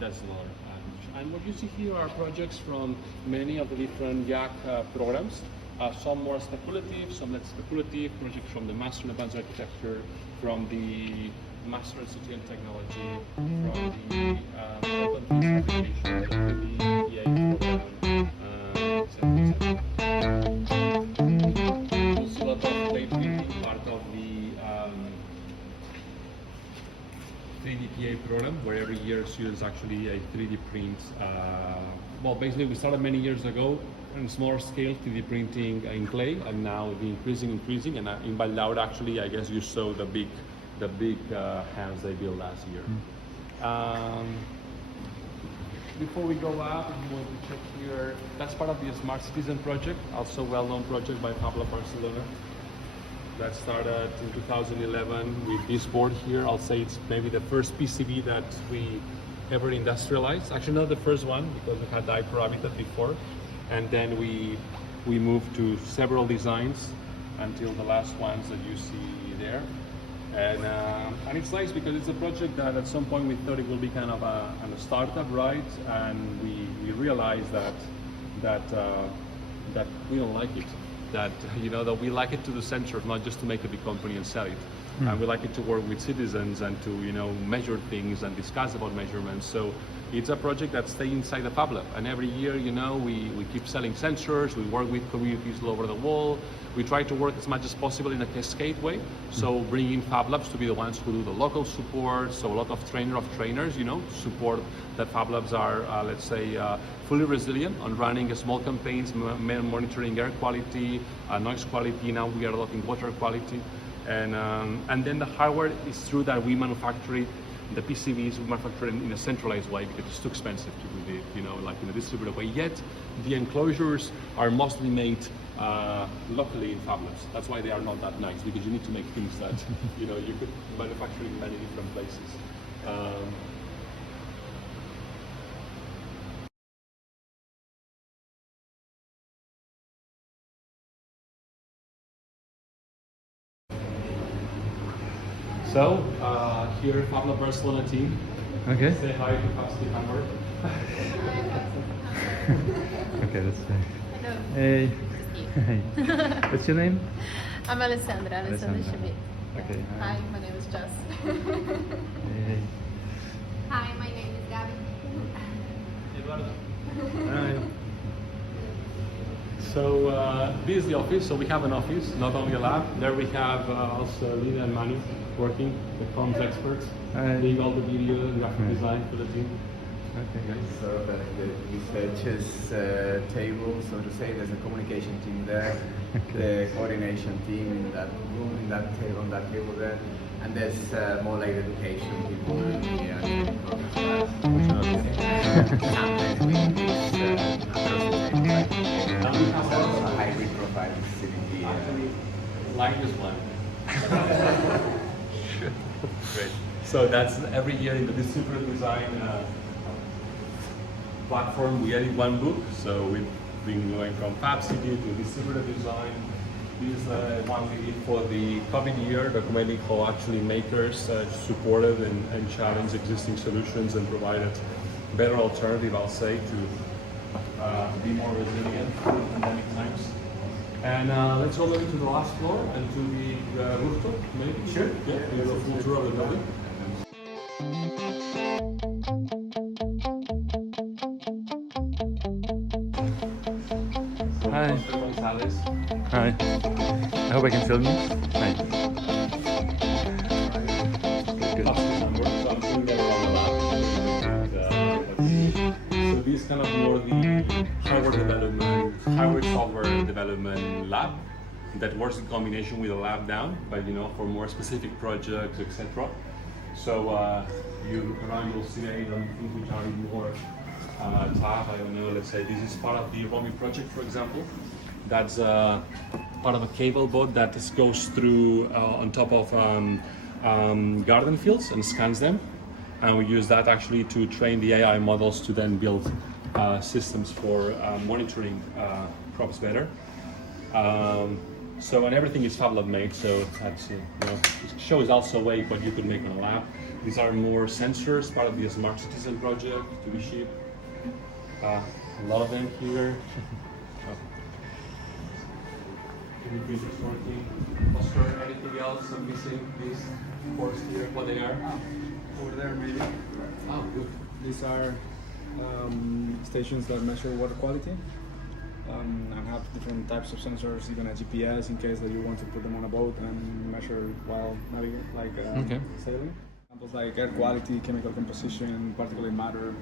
that's another. And what you see here are projects from many of the different YAC programs. Some more speculative, some less speculative, projects from the Master in Advanced Architecture, from the Master in City and Technology, from the Open Fields Applications, from the EA program, etc. Also a lot of plate printing, part of the 3D PA program, where every year students actually 3D print. Well, basically we started many years ago on smaller scale 3D printing in clay, and now the increasing, and in Valldaura actually, I guess you saw the big hands they built last year. Before we go up, if you want to check here, that's part of the Smart Citizen project, also well-known project by Fab Lab Barcelona. That started in 2011 with this board here. I'll say it's maybe the first PCB that we ever industrialized. Actually, not the first one, because we had die-pro habitat before. And then we moved to several designs until the last ones that you see there. And it's nice because it's a project that at some point we thought it will be kind of a startup, right? And we realized that we don't like it. That that we like it to the center, not just to make a big company and sell it. And we like it to work with citizens and to measure things and discuss about measurements. So it's a project that stays inside the Fab Lab, and every year we keep selling sensors. We work with communities all over the world. We try to work as much as possible in a cascade way. So bringing Fab Labs to be the ones who do the local support. So a lot of trainers, support that Fab Labs are, let's say, fully resilient on running small campaigns, monitoring air quality, noise quality. Now we are looking water quality. And then the hardware is true that we manufacture it. The PCBs we manufacture in a centralized way because it's too expensive to do it, like in a distributed way. Yet the enclosures are mostly made locally in Fab Labs. That's why they are not that nice, because you need to make things that you could manufacture in many different places. So, here, Fab Lab Barcelona team. Okay. Say hi to Fab City Hamburg. Okay, let's say. Hey. Hey. What's your name? I'm Alessandra Schmidt. Okay. Hi, my name is Jess. Hey. Hi, my name is Gabby. Hi. So this is the office. So we have an office, not only a lab. There we have also Lina and Manu working, the comms experts, doing all the video and graphic design for the team. Okay. So the researchers table, so to say, there's a communication team there, the coordination team in that room, in that table, on that table there, and there's more like education people here. And we have also a hybrid profile sitting here. Like this one. Great. So that's every year in the distributed design platform we edit one book. So we've been going from Fab City to distributed design. This one we did for the COVID year, documenting how actually makers supported and challenged existing solutions and provided better alternative, I'll say, to be more resilient in pandemic times. And let's go into the last floor and to the rooftop, maybe? Sure. Yeah, we have a full tour of the building. Hi. Gonzalez. Hi. I hope I can film you. Hi. Good. That's the number, so I'm putting that on the lab. So this is kind of more the hardware software development lab that works in combination with a lab down, but for more specific projects, etc. So you look around, you'll see things which are more tough. I don't know. Let's say this is part of the Roaming project, for example. That's part of a cable boat that goes through on top of garden fields and scans them, and we use that actually to train the AI models to then build systems for monitoring crops better. So and everything is Fab Lab made, so that's it shows also way what you could make on a lab. These are more sensors, part of the Smart Citizen project to be shipped. A lot of them here. Oscar, anything else I'm missing? These ports here, what they are? Over there, maybe. Oh, good. These are stations that measure water quality and have different types of sensors, even a GPS in case that you want to put them on a boat and measure while sailing. Examples like air quality, chemical composition, particulate matter,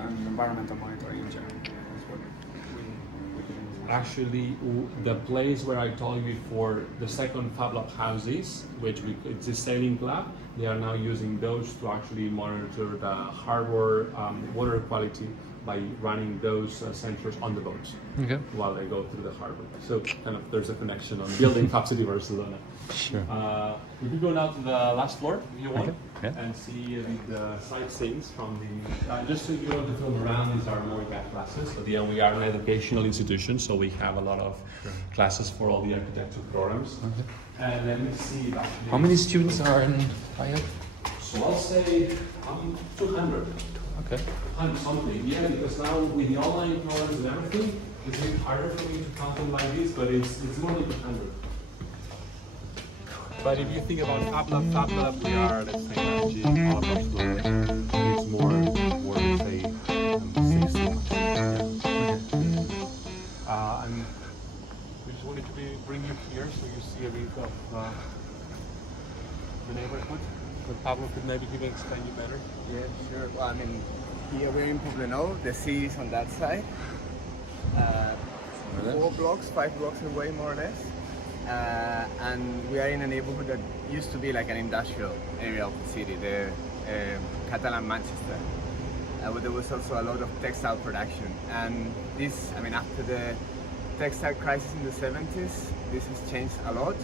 and environmental monitoring in general. That's what we can Actually, the place where I told you before, the second Fab Lab houses, it's a sailing lab, they are now using those to actually monitor the harbor water quality by running those sensors on the boats while they go through the harbor. So kind of there's a connection on building Fab City Barcelona. Sure. We could go now to the last floor if you want, Yeah. and see the sightseeings from the. Just so you want to film around, these are more classes. At the end, we are an educational institution, so we have a lot of classes for all the architecture programs. And let me see. Actually, How many students are in IEL? So I'll say 200. Okay. 100 something, yeah, because now with the online programs and everything, it's a bit harder for me to count them like this, but it's more like 100. But if you think about Fab Lab, we are, let's say, managing all of our students. It's more, say, 60. And we just wanted to bring you here so you see a bit of the neighborhood. But Pablo could maybe even explain you better. Yeah, sure. Well, I mean, here we're in Poblenou, the sea is on that side. 5 blocks away more or less. And we are in a neighborhood that used to be like an industrial area of the city, the Catalan Manchester. But there was also a lot of textile production. And this, I mean, after the textile crisis in the 70s, this has changed a lot.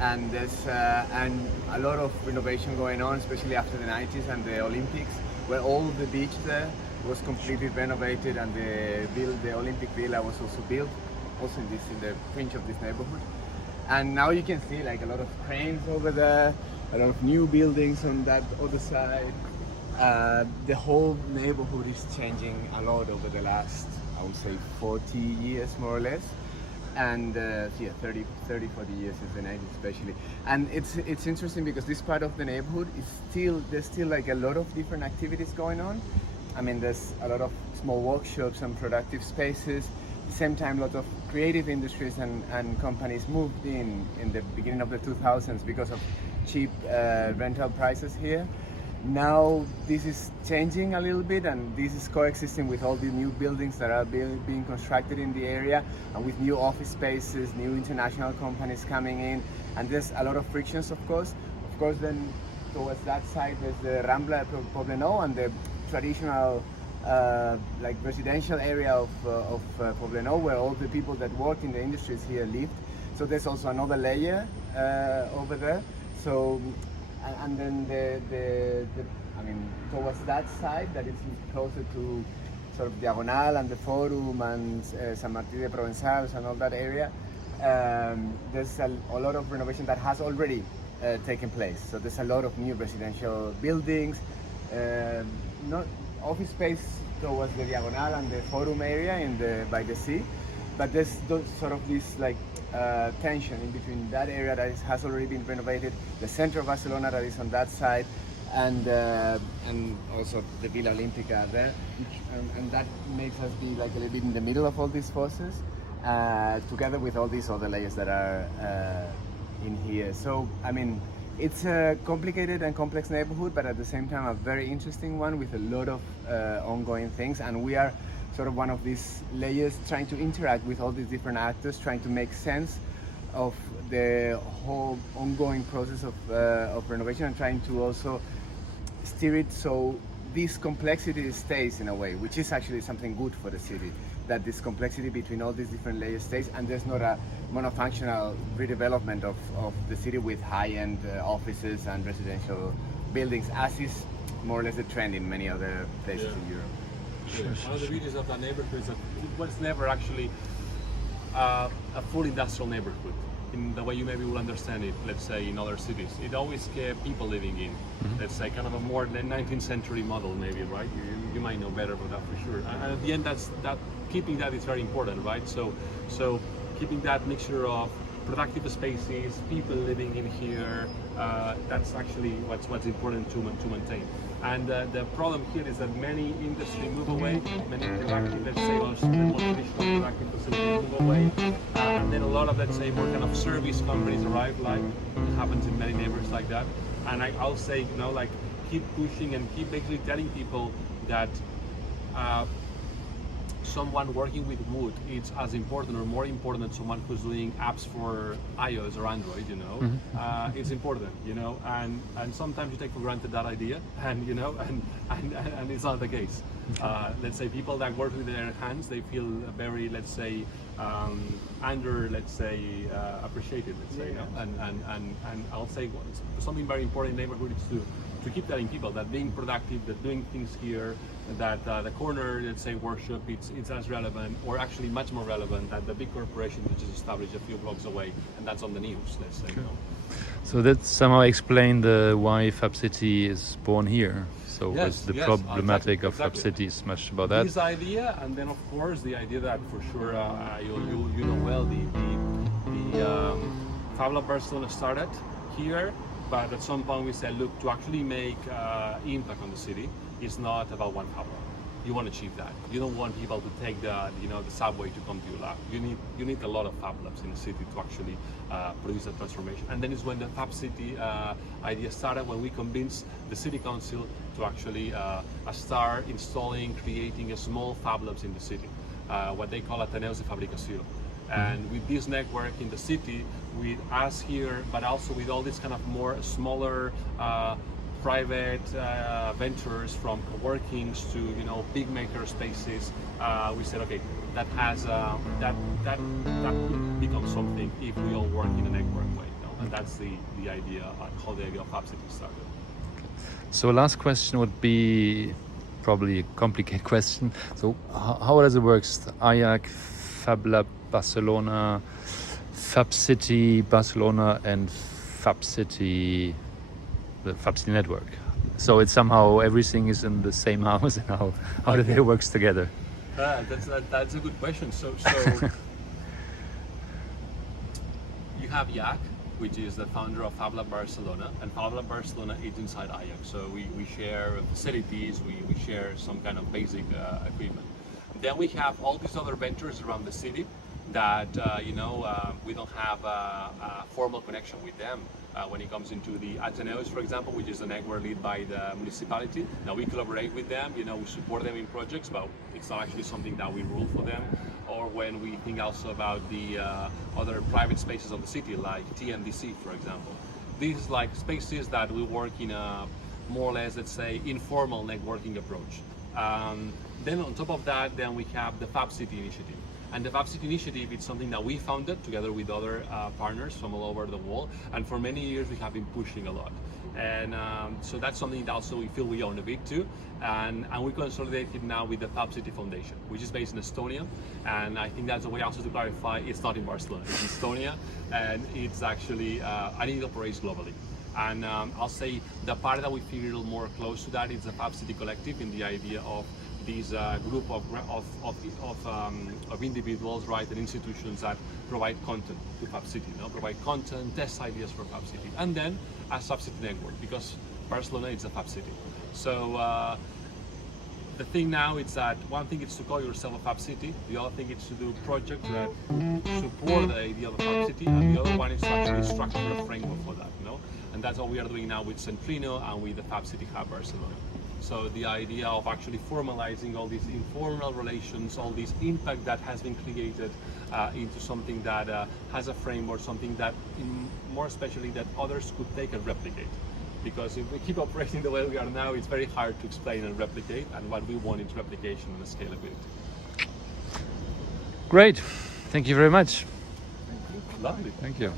And there's a lot of renovation going on, especially after the 90s and the Olympics, where all the beach there was completely renovated, and the Olympic Villa was also built, also in the fringe of this neighborhood. And now you can see like a lot of cranes over there, a lot of new buildings on that other side. The whole neighborhood is changing a lot over the last, I would say, 40 years more or less. And 30, 40 years in the 90s especially. And it's interesting because this part of the neighborhood there's still like a lot of different activities going on. I mean, there's a lot of small workshops and productive spaces. At the same time, a lot of creative industries and companies moved in the beginning of the 2000s because of cheap rental prices here. Now this is changing a little bit, and this is coexisting with all the new buildings that are being constructed in the area, and with new office spaces, new international companies coming in, and there's a lot of frictions, of course. Of course, then towards that side there's the Rambla Poblenou and the traditional like residential area of Poblenou, where all the people that work in the industries here lived. So there's also another layer over there. So and then I mean, towards that side, that is closer to sort of Diagonal and the Forum and San Martí de Provençals and all that area, there's a lot of renovation that has already taken place. So there's a lot of new residential buildings, not office space towards the Diagonal and the Forum area by the sea, but there's sort of this like tension in between that area that has already been renovated, the center of Barcelona that is on that side, and also the Villa Olímpica there, and that makes us be like a little bit in the middle of all these forces, together with all these other layers that are in here. So I mean, it's a complicated and complex neighborhood, but at the same time a very interesting one with a lot of ongoing things, and we are sort of one of these layers trying to interact with all these different actors, trying to make sense of the whole ongoing process of renovation, and trying to also steer it so this complexity stays in a way, which is actually something good for the city, that this complexity between all these different layers stays, and there's not a monofunctional redevelopment of the city with high-end offices and residential buildings, as is more or less the trend in many other places in Europe. One of the beauties of that neighborhood is that it was never actually a full industrial neighborhood in the way you maybe will understand it, let's say, in other cities. It always kept people living in, let's say, kind of a more 19th century model maybe, right? You might know better about that for sure. And at the end, keeping that is very important, right? So keeping that mixture of productive spaces, people living in here, that's actually what's important to maintain. And the problem here is that many industry move away, many productive, let's say, or more traditional productive facilities move away, and then a lot of, let's say, more kind of service companies arrive, like it happens in many neighborhoods like that. And I'll say, you know, like, keep pushing and keep basically telling people that someone working with wood is as important or more important than someone who's doing apps for iOS or Android, you know. It's important, you know, and sometimes you take for granted that idea, and you know, and it's not the case. Let's say people that work with their hands, they feel very, let's say, appreciated, let's say, you know? And I'll say something very important in neighborhood is to keep telling people that being productive, that doing things here, that the corner, let's say, workshop, it's as relevant, or actually much more relevant, than the big corporation which is established a few blocks away, and that's on the news, let's say. You know? So that somehow explained why Fab City is born here. So yes, the yes, problematic of exactly. Fab City is much about that. This idea, and then of course the idea that for sure you know well, the Fab Lab Barcelona started here, but at some point we said, look, to actually make impact on the city, it's not about one Fab Lab. You want to achieve that. You don't want people to take the subway to come to your lab. You need a lot of Fab Labs in the city to actually produce that transformation. And then it's when the Fab City idea started, when we convinced the city council to actually start installing, creating a small Fab Labs in the city, what they call Ateneu de Fabricacio. And with this network in the city, with us here, but also with all these kind of more smaller private ventures, from co-workings to big maker spaces, we said, okay, that has that could become something if we all work in a network way, and that's the idea, how the idea of Fab City started. So last question would be probably a complicated question. So how does it work? AYAC, Fab Lab Barcelona, Fab City Barcelona, and Fab City, the Fab City network. So it's somehow everything is in the same house. And how do they work together? That's a good question. So you have Jack, which is the founder of Fab Lab Barcelona, and Fab Lab Barcelona is inside AYAC. So we share facilities, we share some kind of basic equipment. Then we have all these other ventures around the city that we don't have a formal connection with them, when it comes into the Ateneus, for example, which is a network led by the municipality. Now we collaborate with them, we support them in projects, but it's not actually something that we rule for them. Or when we think also about the other private spaces of the city, like TMDC, for example. These is like spaces that we work in a more or less, let's say, informal networking approach. Then on top of that, then we have the Fab City Initiative. And the Fab City Initiative is something that we founded together with other partners from all over the world. And for many years, we have been pushing a lot. And so that's something that also we feel we own a bit too. And we consolidate it now with the Fab City Foundation, which is based in Estonia. And I think that's a way also to clarify, it's not in Barcelona, it's in Estonia. And it's actually, and it operates globally. And I'll say the part that we feel more close to that is the Fab City Collective, in the idea of these group of individuals, right, and institutions that provide content to Fab City, provide content, test ideas for Fab City, and then as Fab City network, because Barcelona is a Fab City. So the thing now is that one thing is to call yourself a Fab City, the other thing is to do projects that support the idea of a Fab City, and the other one is to actually structure a framework for that, and that's what we are doing now with Centrino and with the Fab City Hub Barcelona. So the idea of actually formalizing all these informal relations, all this impact that has been created into something that has a framework, something that, more especially, that others could take and replicate. Because if we keep operating the way we are now, it's very hard to explain and replicate, and what we want is replication and scalability. Great. Thank you very much. Lovely. Thank you.